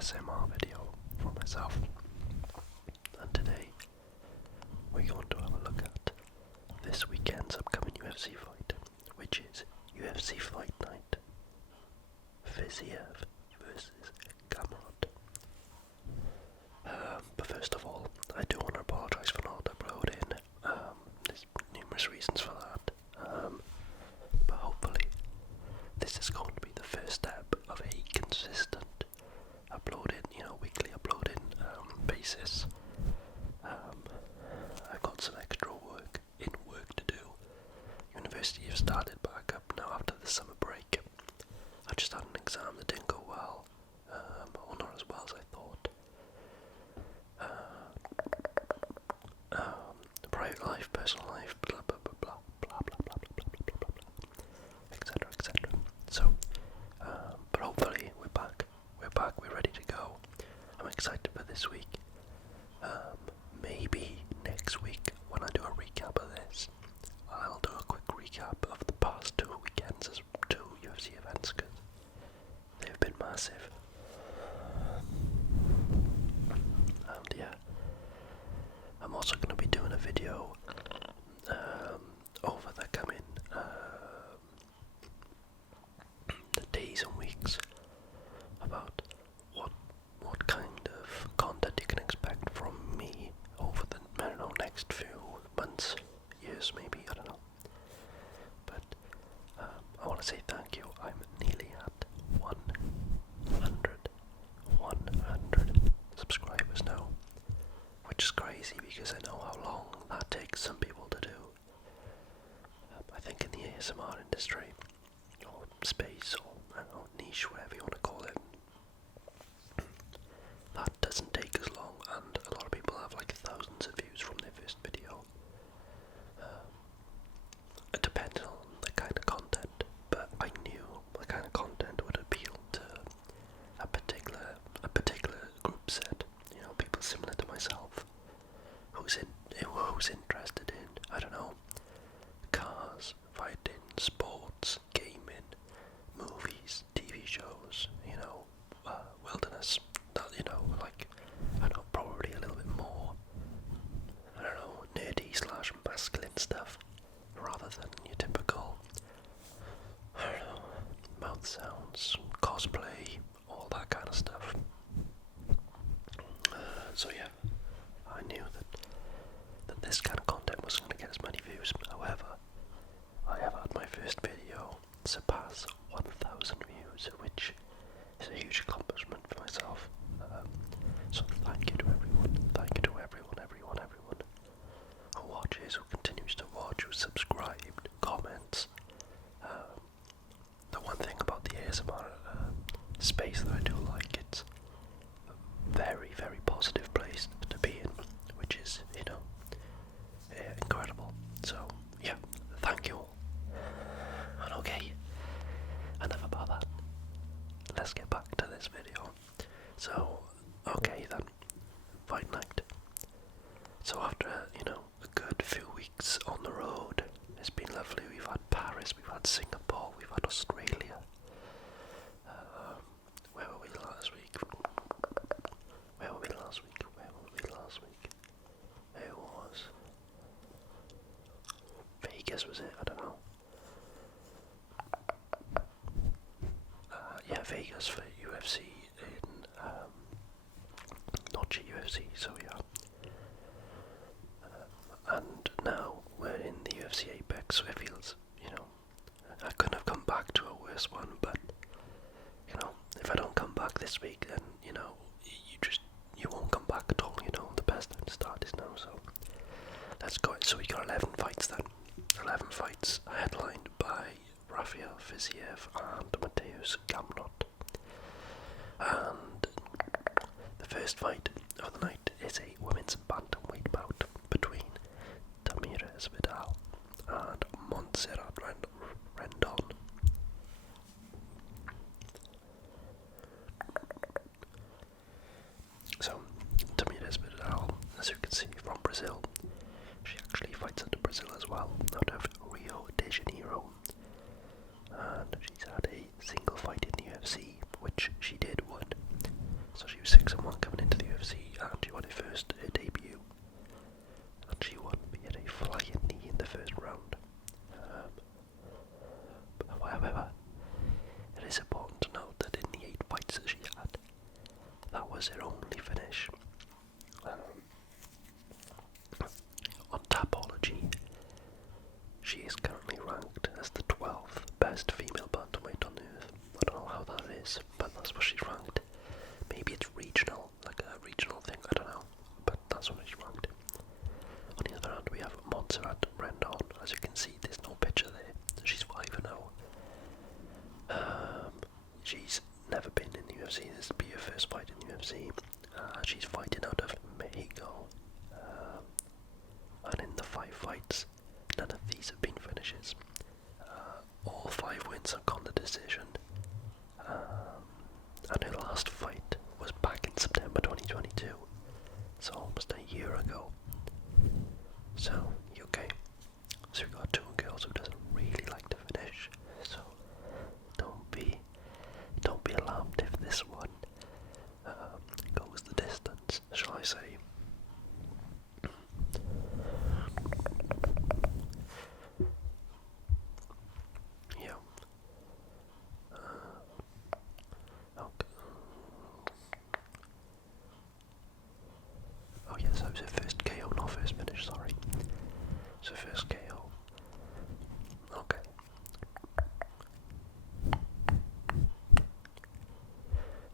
ASMR video for myself, and today we're going to have a look at this weekend's upcoming UFC fight, which is UFC Fight Night, Fiziev versus Gamrot. But first of all, I do want to apologise for not uploading. There's numerous reasons for that, but hopefully this is going to be the first step of a consistent uploading, weekly uploading basis. I've got some extra work to do. University have started back up now after the summer break. I just had an exam that didn't go well, or not as well as I thought. Private life, personal life, blah blah blah blah blah blah blah blah blah blah blah, etc. etc. So, but hopefully we're back, we're ready to go. I'm excited for this week. Maybe next week when I do a recap of this, I'll do a quick recap of the past 2 weekends as 2 UFC events, because they've been massive. And yeah, I'm also going to be doing a video over the coming the days and weeks about what kind of content you can expect from me over the next few months, years maybe, I don't know. But I want to say thank you. I'm nearly at 100 subscribers now, which is crazy because I know how long that takes some people to do. I think in the ASMR industry, or space, or I don't know, niche, whatever you want to call it, that doesn't take as long, and a lot of people have like thousands of views from their first video. It depends on the kind of content, but I knew the kind of content would appeal to a particular group set, people similar to myself, who's interested in, I don't know, cars, fighting, sports, gaming, movies, TV shows, wilderness, that, like, I don't know, probably a little bit more, I don't know, nerdy / masculine stuff, rather than your typical, I don't know, mouth sounds, cosplay, all that kind of stuff. So yeah, I knew that this kind of content wasn't going to get as many views. However, I have had my first video surpass 1,000 views, which is a huge accomplishment for myself. So thank you to everyone. Thank you to everyone who watches, who continues to watch, who subscribed, comments. The one thing about the ASMR space that I do like, it's a very, very positive place to be in, which is, incredible. So, yeah, thank you all. And okay, enough about that. Let's get back to this video. So, okay then, Fight Night. So after, a good few weeks on the road, it's been lovely. We've had Paris, we've had Singapore, we've had Australia. Where were we last week? It was Vegas, was it? I don't know. Yeah, Vegas for UFC in not UFC, so yeah. And now we're in the UFC Apex, so it feels, I couldn't have come back to a worse one, but, if I don't come back this week, then, you won't come back at all, the best time to start is now, so let's go. So we got 11 fights then. 11 fights headlined by Rafael Fiziev and Mateusz Gamrot. And the first fight of the night is a women's bantamweight bout between Tamires Vidal and Montserrat Rendon. So, Tamires Vidal, as you can see, from Brazil. She actually fights out of Brazil as well, out of Rio de Janeiro. And she's had a single fight in the UFC, which she did win. So she was her only finish. On Tapology, she is currently ranked as the 12th best female bantamweight on earth. I don't know how that is, but that's what she's ranked. Maybe it's regional, like a regional thing, I don't know, but that's what she's ranked. On the other hand, we have Montserrat Rendon. As you can see, there's no picture there. She's 5-0. She's never been in the UFC. This will be her first fight in the UFC. She's fighting out of Mexico. And in the 5 fights, none of these have been finishes. All 5 wins have gone to decision. And her last fight was back in September 2022. So almost a year ago. So, okay. So we've got 2 girls who doesn't really like to finish. So don't be alarmed if this one goes the distance, shall I say. Yeah. Okay. Oh yes, that was her first KO, not first finish, sorry. So first KO. Okay.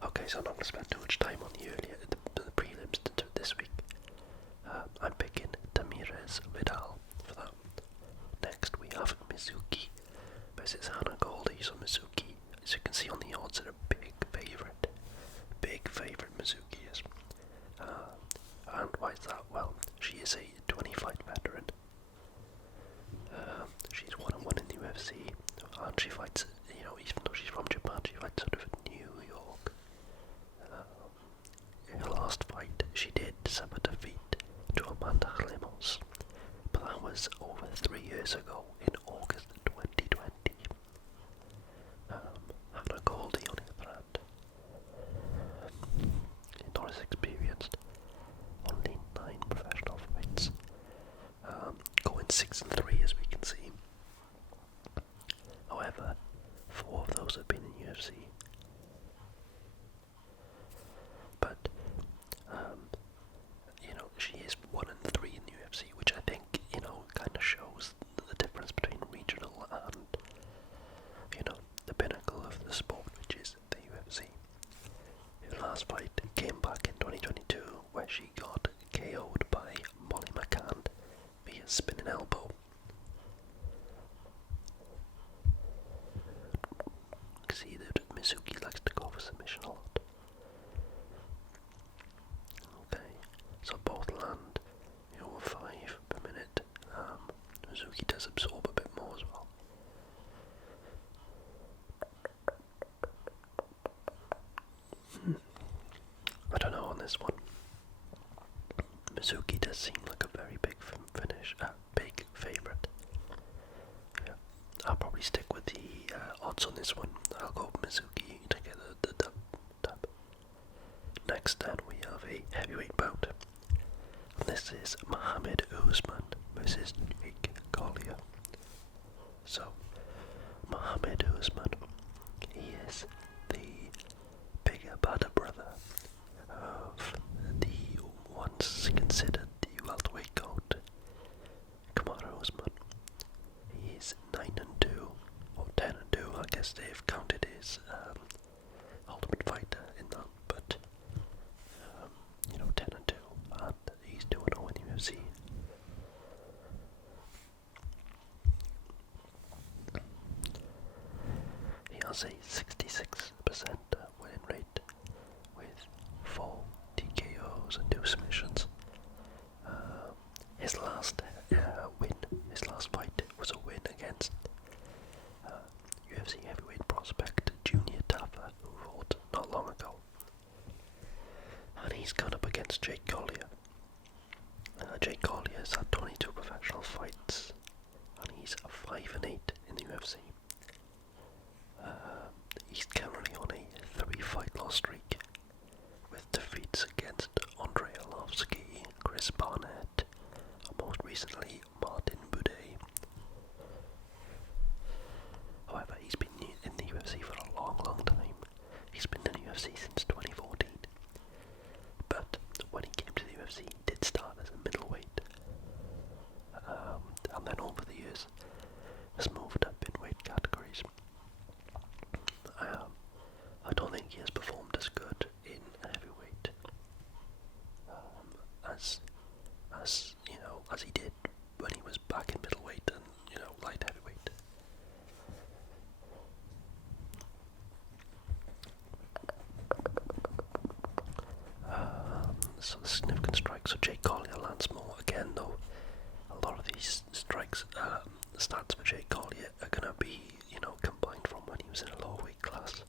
Okay, so I'm not going to spend too much time on the prelims this week. I'm picking Tamirez Vidal for that. Next we have Mizuki versus Hannah Goldie. So Mizuki, as you can see on the odds, are a big favourite. Big favourite Mizuki is. And why is that? Well, she is a 20-fight veteran. She's 1-1 in the UFC, and she fights, even though she's from Japan, she fights sort of in New York. In her last fight, she did suffer defeat to Amanda Lemos, but that was over 3 years ago, in August 2020. Hannah Goldie, on the other hand, not as experienced, only 9 professional fights, going 6-3 as we can see. However, 4 of those have been in UFC. But, she is 1-3 in the UFC, which I think, kind of shows the difference between regional and, the pinnacle of the sport, which is the UFC. Her last fight came back in 2022, where she got KO'd by Molly McCann via spinning elbow. See that Mizuki likes to go for submission a lot. Okay, so both land, 5 per minute. Mizuki does absorb a bit more as well. I don't know on this one. Mizuki does seem like a very big big favourite. Yeah, I'll probably stick with the odds on this one. I'll go Mizuki to get the dub. Next then we have a heavyweight bout. And this is Mohamed Usman versus Jake Collier. So, Mohamed Usman, he is the bigger, badder brother of the once considered the welterweight goat, Kamaru Usman. He is 9-2, or 10-2, I guess they've counted his Ultimate Fighter in that, but 10-2, and he's 2-0 in the UFC. He has a 66% winning rate with 4 TKOs and 2 submissions. His last his last fight was a win against UFC heavyweight prospect Junior Taffer, who fought not long ago. And he's gone up against Jake Collier. Jake Collier's had 22 professional fights, and he's 5-8 in the UFC. He's currently on a 3-fight loss streak, with defeats against Andrei Arlovski, Chris Barnett, and most recently Martin Buday. However, he's been in the UFC for a long time. He's been in the UFC since 2014. significant strikes. So Jake Collier lands more. Again, though, a lot of these strikes, stats for Jake Collier are gonna be, combined from when he was in a lower weight class,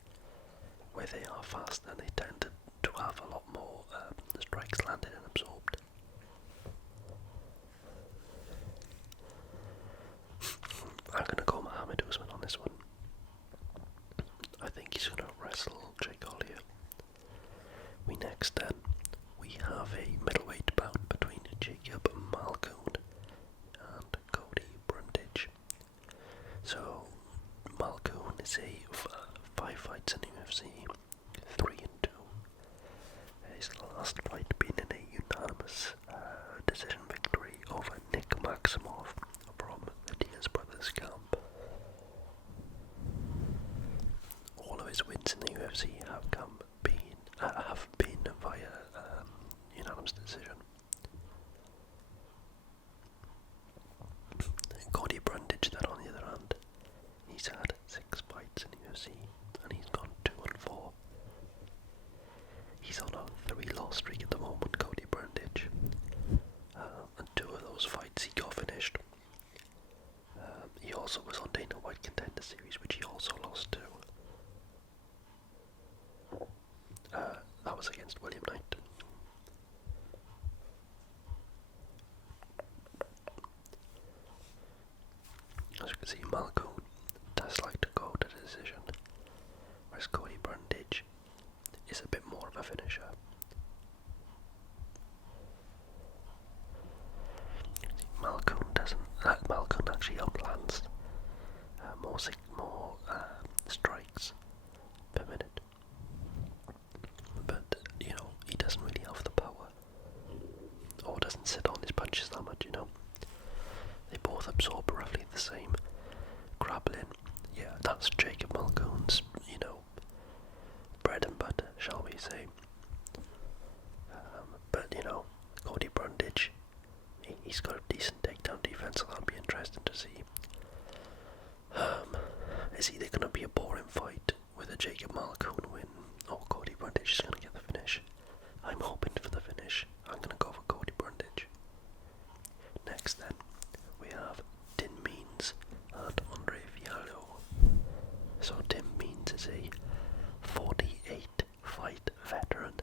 where they are fast and they tend to have a lot more strikes landed and absorbed. I'm gonna go Mohammed Usman on this one. I think he's gonna wrestle Jake Collier. We have a middleweight bout between Jacob Malkoun and Cody Brundage. So Malkoun is a 5 fights in the UFC, 3-2. His last fight being in a unanimous decision victory over Nick Maximov from the Diaz brothers camp. All of his wins in the UFC have been via unanimous decision. Cody Brundage, then on the other hand, he's had 6 fights in the UFC and he's gone 2-4. He's on a 3-loss streak at the moment, Cody Brundage, and 2 of those fights he got finished. He also was on Dana White Contender Series, which he also lost to. That was against William Knight. As you can see, Malkoun does like to go to the decision, whereas Cody Brundage is a bit more of a finisher. Malkoun actually outlands more strikes per minute, but he doesn't really have the power, or doesn't sit on his punches that much. They both absorb roughly the same. Grappling, yeah, that's Jacob Malkoun's, bread and butter, shall we say. But Cody Brundage, he's got a decent takedown defense, so that'll be interesting to see. It's either going to be a boring fight with a Jacob Malkoun win, or Cody Brundage is going to get the finish. I'm hoping for the finish. I'm going to go for Cody Brundage. Next then, we have Tim Means and Andre Fialho. So Tim Means is a 48 fight veteran.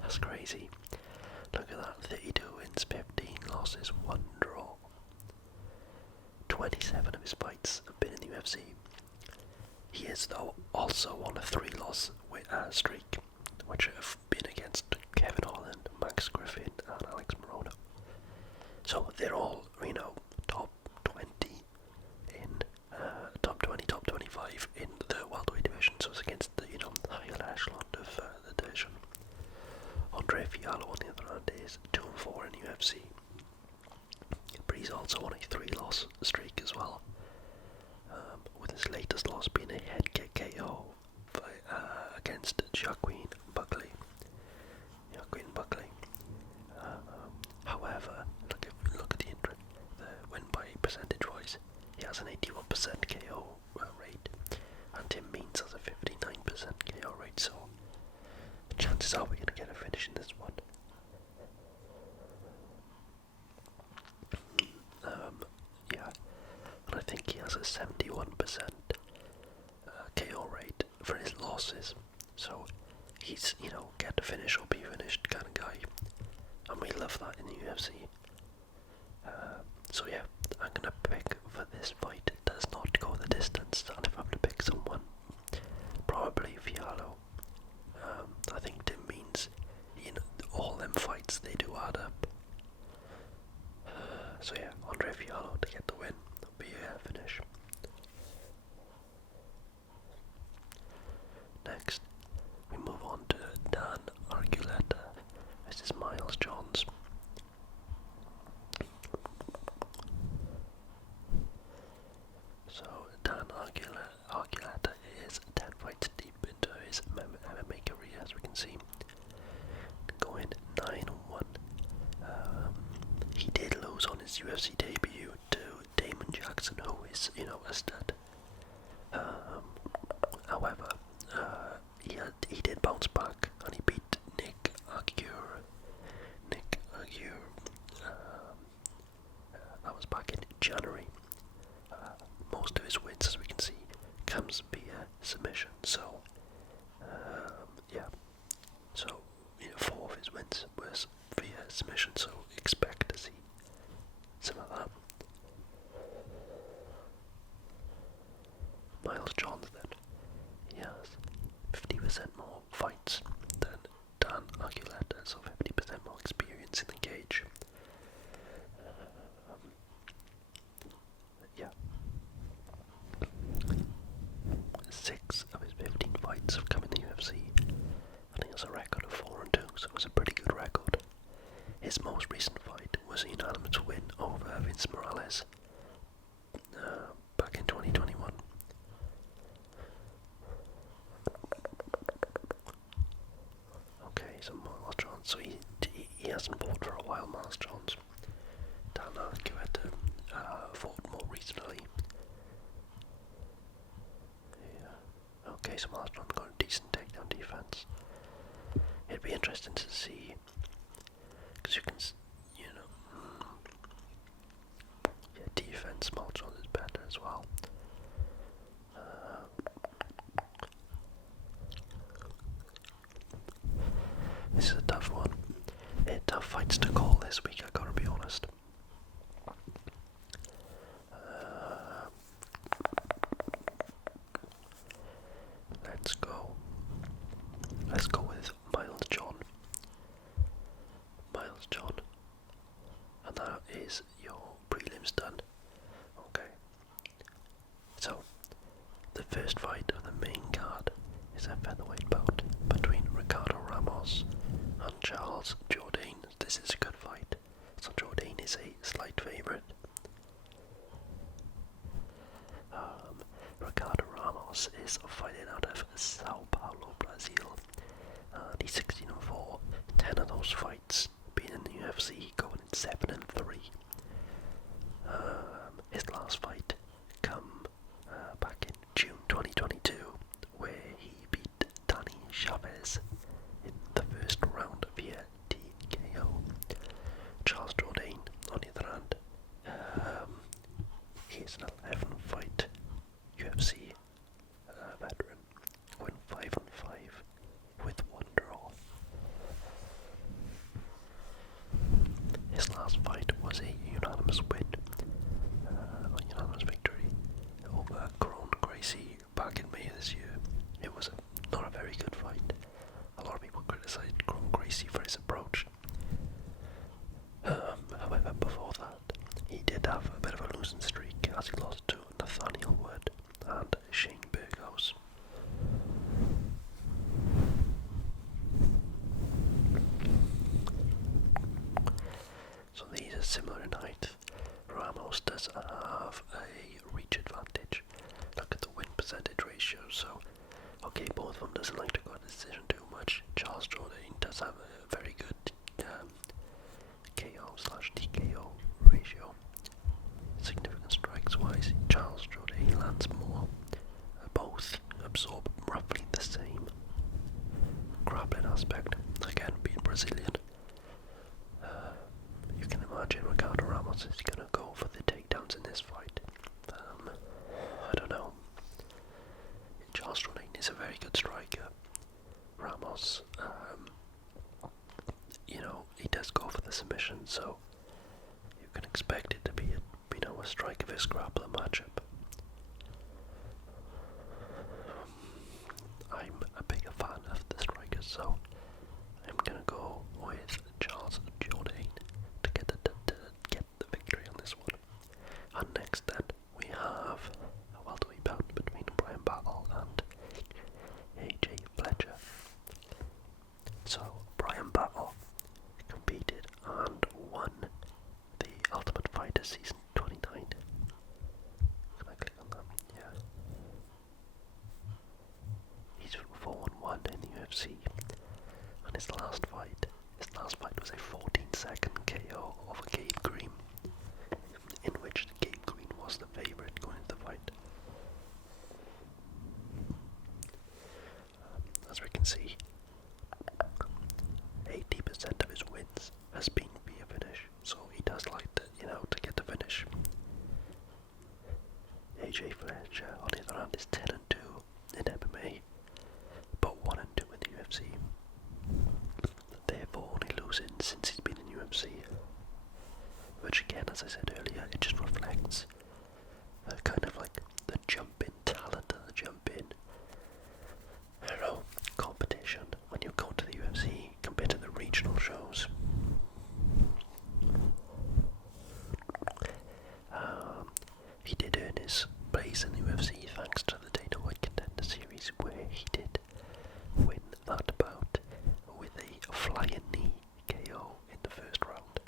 That's crazy. Look at that, 32 wins, 15 losses, 1 draw. 27 of his fights have been in the UFC. He is though also on a 3-loss streak, which have been against Kevin Holland, Max Griffin and Alex Morono. So they're all, top 20 in, top 20, top 25 in the welterweight division, so it's against the, higher echelon of the division. Andre Fialho, on the other hand, is 2-4 in UFC, but he's also on a 3-loss streak as well, with his latest loss being a head kick KO against Joaquin Buckley. However, look at the win by percentage-wise. He has an 81% KO rate, and Tim Means has a 59% KO rate. So, chances are we're going to get a finish in this one. And I think he has a 71% KO rate for his losses. So he's, get the finish or be finished kind of guy. And we love that in the UFC. So yeah, I'm going to pick for this fight. It does not go the distance. And if I have to pick someone, probably Fialho. I think Tim Means, all them fights, they do add up. So yeah, Andre Fialho to get the win. That'll be a finish. Next, we move on to Dan Arguleta versus Miles Johns. So Dan Arguleta is 10 fights deep into his MMA career, as we can see, going 9-1. He did lose on his UFC debut to Damon Jackson, who is, a stud. However, he did bounce back and he beat Nick Aguirre most recent fight was a unanimous win over Vince Morales back in 2021. Okay, so Miles Johns. So he hasn't fought for a while, Miles Johns. Dan Argueta fought more recently. Yeah. Okay, so Miles Johns got a decent takedown defense. It'd be interesting to see, because you can, yeah, defense, Miles Johns is better as well. This is a tough one. Tough fights to call this week, I gotta be honest. Let's go with Miles John. Miles John. And that is your prelims done. Okay. So, the first fight of the main card is a featherweight bout between Ricardo Ramos and Charles Jourdain. This is a good fight. So Jourdain is a slight favourite. Ricardo Ramos is fighting out of Sao Paulo, Brazil. And he's 16-4. 10 of those fights being in the UFC, going in 7-3. His last fight come back in June 2022, where he beat Danny Chavez in the first round via TKO. Charles Jourdain, on the other hand, he's an 11-fight UFC veteran, going 5-5 with 1 draw. His last fight was a unanimous win, a unanimous victory over Kron Gracie back in May this year. It was not a very good fight. A lot of people criticised Kron Gracie for his approach. However, before that, he did have a bit of a losing streak as he lost to Nathaniel Wood and Shane Burgos. So these are similar in height. Ramos does have a reach advantage. Look at the win percentage ratio. So, okay, both of them doesn't like to go to decision too much. Charles Jourdain does have a very good KO/TKO ratio. Significant strikes wise, Charles Jourdain lands more. Both absorb roughly the same. Grappling aspect, again being Brazilian. You can imagine Ricardo Ramos is going to go for the takedowns in this fight. I don't know. Charles Jourdain is a very good striker. Ramos, he does go for the submission, so you can expect it to be a strike of his grappler matchup. I'm a bigger fan of the strikers, so I'm gonna go with Charles Jourdain to get the victory on this one. And next then we have a welterweight bout between Brian Battle and AJ Fletcher. So Brian Battle competed and won the Ultimate Fighter Season 29. Can I click on that? Yeah. He's 4-1 in the UFC. And his last fight was a 14-second KO over Gabe Green, in which Gabe Green was the favourite going into the fight. As we can see, 80% of his wins has been via finish, so he does like to get the finish. AJ Fletcher, on the other hand, is 10-2 in MMA, but 1-2 in the UFC. Therefore, only losing since he's been in UFC. Which again, as I said earlier, it just reflects kind of like the jump in talent and the jump in, I don't know, competition when you go to the UFC compared to the regional shows. He did earn his place in the UFC thanks to the Dana White Contender Series, where he did win that bout with a flying knee KO in the first round.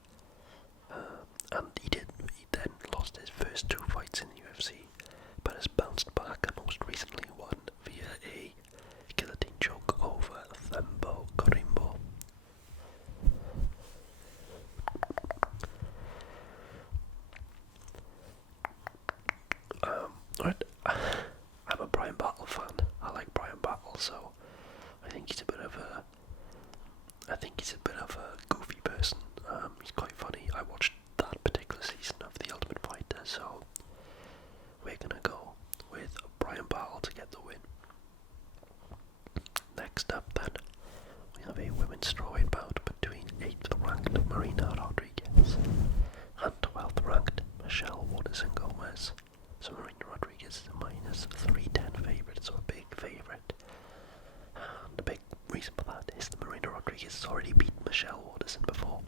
Michelle Waterson before.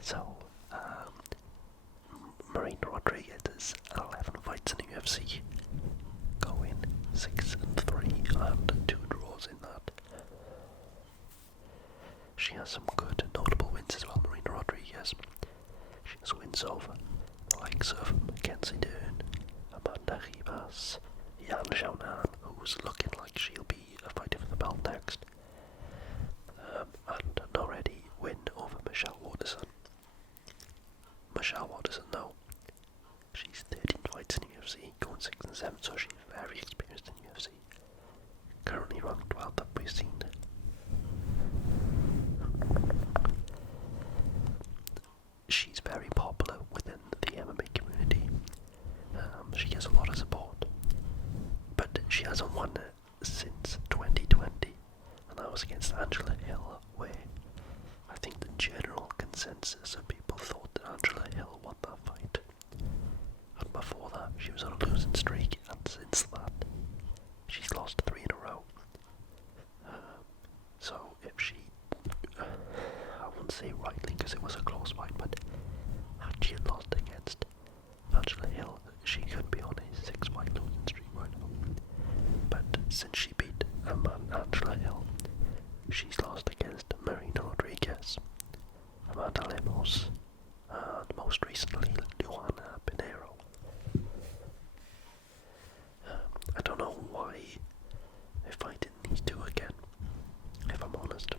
So, Marina Rodriguez has 11 fights in the UFC, going 6-3 and 2 draws in that. She has some good notable wins as well, Marina Rodriguez. She has wins over the likes of Mackenzie Dern, Amanda Ribas, Yan Xiaonan, who's looking like she'll be fighting for the belt next, and an already win over Michelle Waterson. Michelle Waterson, though, she's 13 fights in the UFC, going 6-7, so she's very experienced in the UFC. Currently ranked 12th, we've seen. She's very popular within the MMA community. She gets a lot of support, but she hasn't won it since 2020, and that was against Angela Hill, where I think the general consensus of people thought that Angela Hill won that fight. And before that, she was on a losing streak, and since that, she's lost 3 in a row. So if she, I wouldn't say rightly because it was a close fight, but had she lost against Angela Hill, she could be on a 6-fight losing streak right now. But since she beat Angela Hill, she's lost against Marina Rodriguez, Amanda Lemos, and most recently Luana Pinheiro. I don't know why they're fighting these two again, if I'm honest.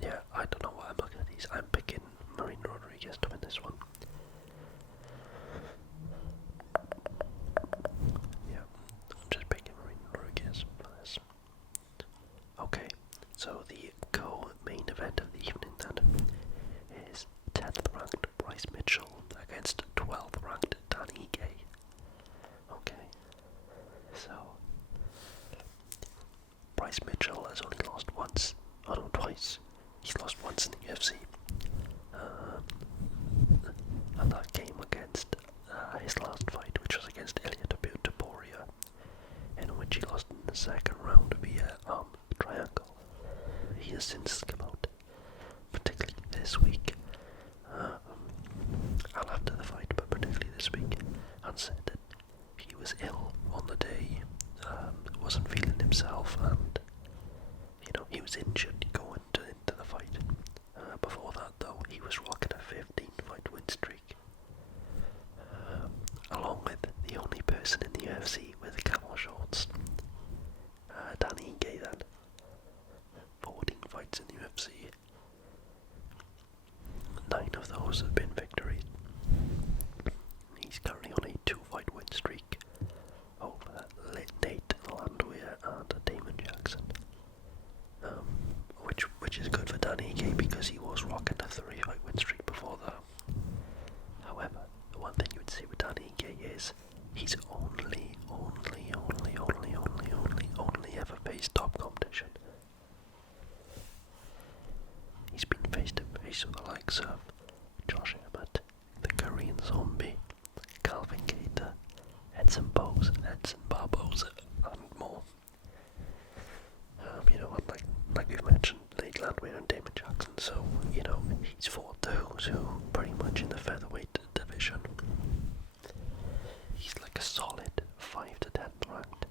Yeah, I don't know why I'm looking at these. I'm picking Marina Rodriguez to win this one. Yeah, I'm just picking Marina Rodriguez for this. Okay, so the co-main event of the evening then is 10th ranked Bryce Mitchell against 12th ranked Danny Gay. Okay, so Bryce Mitchell has only lost once, oh no, twice. He's lost once in the UFC, and that came against his last fight, which was against Ilia Topuria, in which he lost in the second round via triangle. He has since come out, particularly this week, and after the fight, but particularly this week, and said that he was ill on the day, wasn't feeling himself, and he was injured going into the fight. Before that, though, he was rocking a 15-fight win streak, along with the only person in the UFC with camel shorts, Danny Gay. Then 14 fights in the UFC, 9 of those have been victories. He's currently on a 2-fight win streak over Nate Landwehr and Damon Jackson. Which is good for Danny Gay because he was rocking a 3-fight win streak before that. However, the one thing you would say with Danny Gay is he's only ever faced top competition. He's been face to face with the likes of Josh Emmett, the Korean Zombie, Calvin Kattar, Edson Barboza, and more. Like we've mentioned, Nate Landwehr and Damon Jackson, so, he's fought the who's who pretty much in the featherweight division. He's like a solid 5 to 10th ranked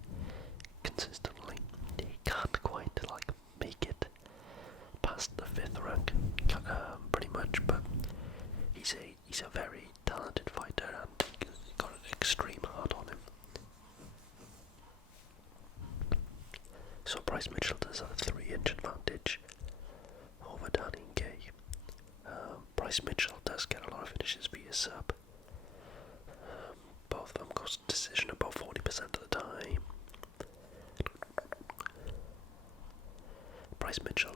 consistently. He can't quite make it past the 5th rank, pretty much, but he's a very talented fighter and got an extreme heart on him. So Bryce Mitchell does have a 3-inch advantage over Danny Gay. Bryce Mitchell does get a lot of finishes via sub. Both of them go to decision about 40% of the time. Bryce Mitchell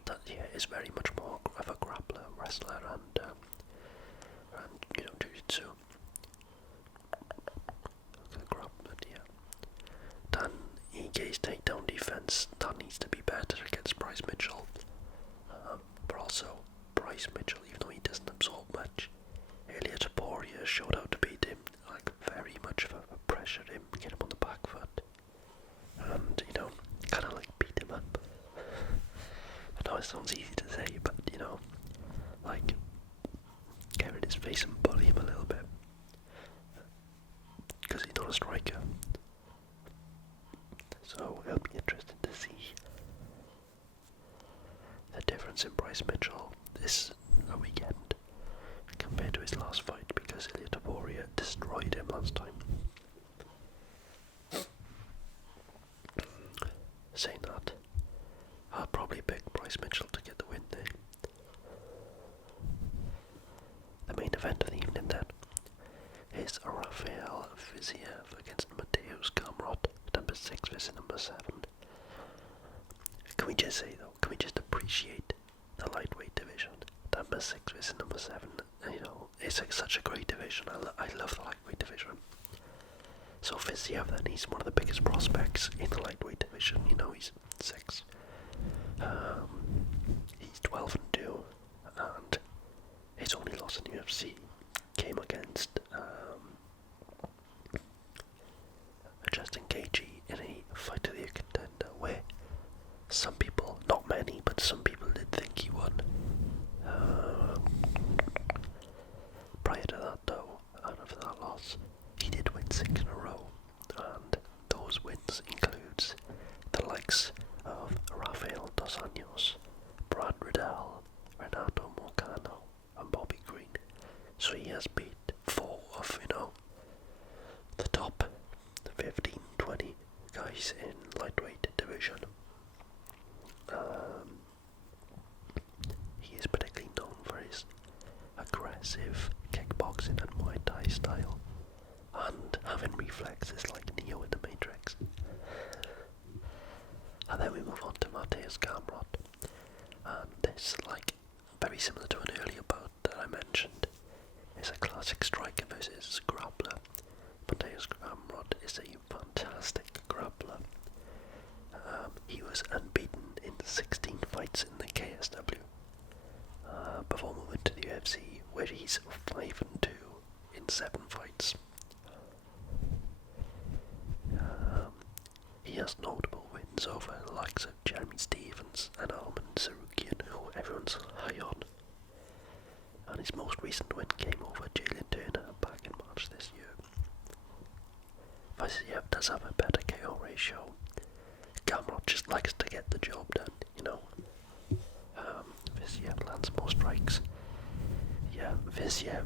is very much more of a grappler, wrestler, and jiu-jitsu. Danny Gay's takedown defense that needs to be better against Bryce Mitchell. But also, Bryce Mitchell, even though he doesn't absorb much, Ilia Topuria showed out to beat him, very much of a pressure him, get him on the back foot. And, sounds easy to say, but you know, like, get rid of his face and bully him a little bit. Because he's not a striker. So it'll be interesting to see the difference in Bryce Mitchell this weekend compared to his last fight, because Ilia Topuria destroyed him last time. Saying that, I'll probably pick Bryce Mitchell to get the win there. The main event of the evening then is Rafael Fiziev against Mateusz Gamrot, number 6 versus number 7. Can we just say though, can we just appreciate the lightweight division? Number 6 versus number 7, you know, it's like such a great division. I love the lightweight division. So Fiziev then, he's one of the biggest prospects in the lightweight division, you know, he's 6. He's 12-2, and his only loss in UFC came against Justin Gaethje in a fight of the year contender, where some people, not many, but some people did think he won. Prior to that though, out of that loss, he did win 6 in a row, and those wins includes the likes of Rafael Dos Anjos, Brad Riddell, Renato Moicano, and Bobby Green. So he has beat 4 of, you know, the top 15, 20 guys in lightweight division. He is particularly known for his aggressive kickboxing and Muay Thai style, and having reflexes like Neo in the Matrix. And then we move on to Mateusz Gamrot, and this, like, very similar to an earlier bout that I mentioned, is a classic striker versus grappler. Mateusz Gamrot is a fantastic grappler. He was unbeaten in 16 fights in the KSW before moving to the UFC, where he's 5-2 in 7 fights. He has notable wins over the likes of Jeremy Stevens and Arman Sarukian, who everyone's high on. And his most recent win came over Jalen Turner back in March this year. Fiziev does have a better KO ratio. Gamrot just likes to get the job done, you know. Fiziev lands more strikes. Yeah, Fiziev,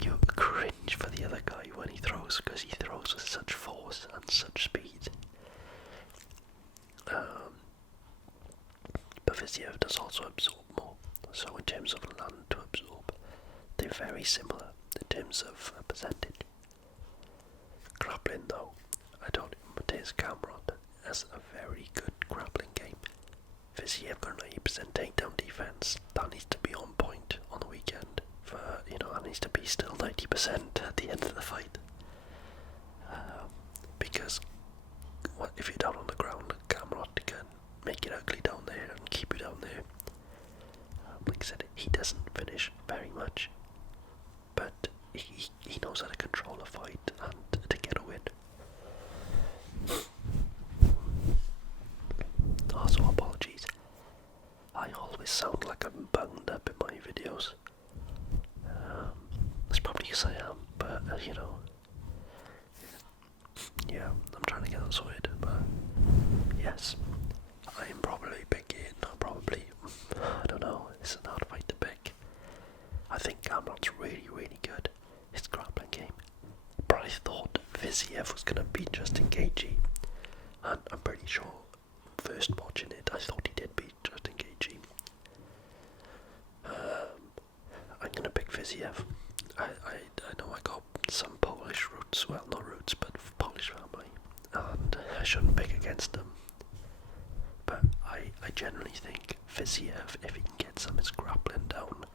you cringe for the other guy when he throws, because he throws with such force and such speed. But Fiziev does also absorb more. So in terms of land to absorb, they're very similar in terms of percentage. Grappling though, Mateusz Gamrot has a very good grappling game. Fiziev got 90% takedown defense. That needs to be on point on the weekend. That needs to be still 90% at the end of the fight. Because if you're down on the ground, Gamrot can make it ugly down there and keep you down there. Like I said, he doesn't finish very much, but he knows how to control a fight and to get a win. Also, apologies, I always sound like I'm bunged up in my videos. That's probably because I am, but you know, yeah, I'm trying to get that sorted. But yes, I'm probably picking, I don't know, it's an hard fight to pick. I think Gamrot's really, really good. His grappling game. But I thought Fiziev was going to beat Justin Gaethje, and I'm pretty sure, first watching it, I thought he did beat Justin Gaethje. I'm going to pick Fiziev. I know I got some Polish roots, well, not roots, but Polish family, and I shouldn't pick against them. But I generally think Fiziev, if he can get some of his grappling down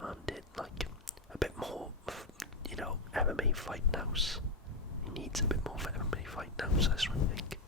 and it like a bit more, you know, MMA fight nows. He needs a bit more of MMA fight nows, I think.